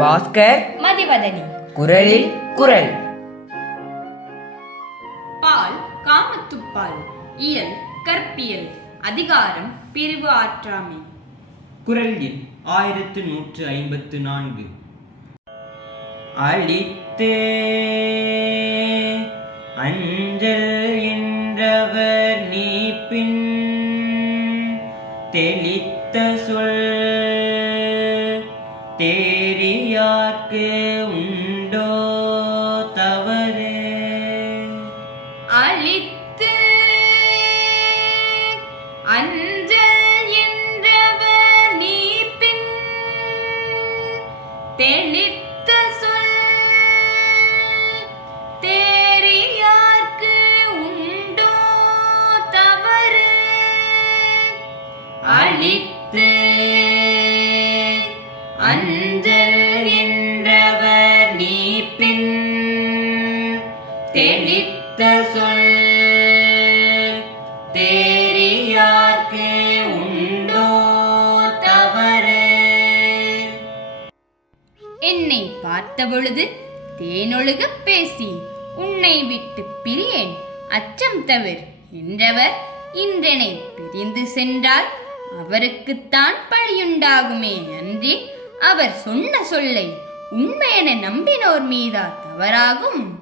பாஸ்கர் மதிவதனி. குரலில் குரல். பால் காமத்துப்பால் இயல் கற்பியல் அதிகாரம் பிரிவு ஆற்றாமை. குரல் எண் ஆயிரத்து நூற்று ஐம்பத்து நான்கு. அளித்தே அஞ்சல் என்றவர் நீ பின் தெளித்த சொல் வாக்கு உண்டோ தவறு? அழித்து அஞ்சல் என்றவர் நீ பின் தெளித்த சொல் தேரியார்க்கு உண்டோ தவறு? அழித்து தெளித்த சொல் தேரியார்க்கு உண்டோ தவறு? என்னை பார்த்தபொழுது தேனொழுக பேசி உன்னை விட்டு பிரியேன். அச்சம் தவிர் என்றவர் இன்றனை பிரிந்து சென்றால் அவருக்குத்தான் பழியுண்டாகுமே அன்றி அவர் சொன்ன சொல்லை உண்மையென நம்பினோர் மீதா தவறாகும்.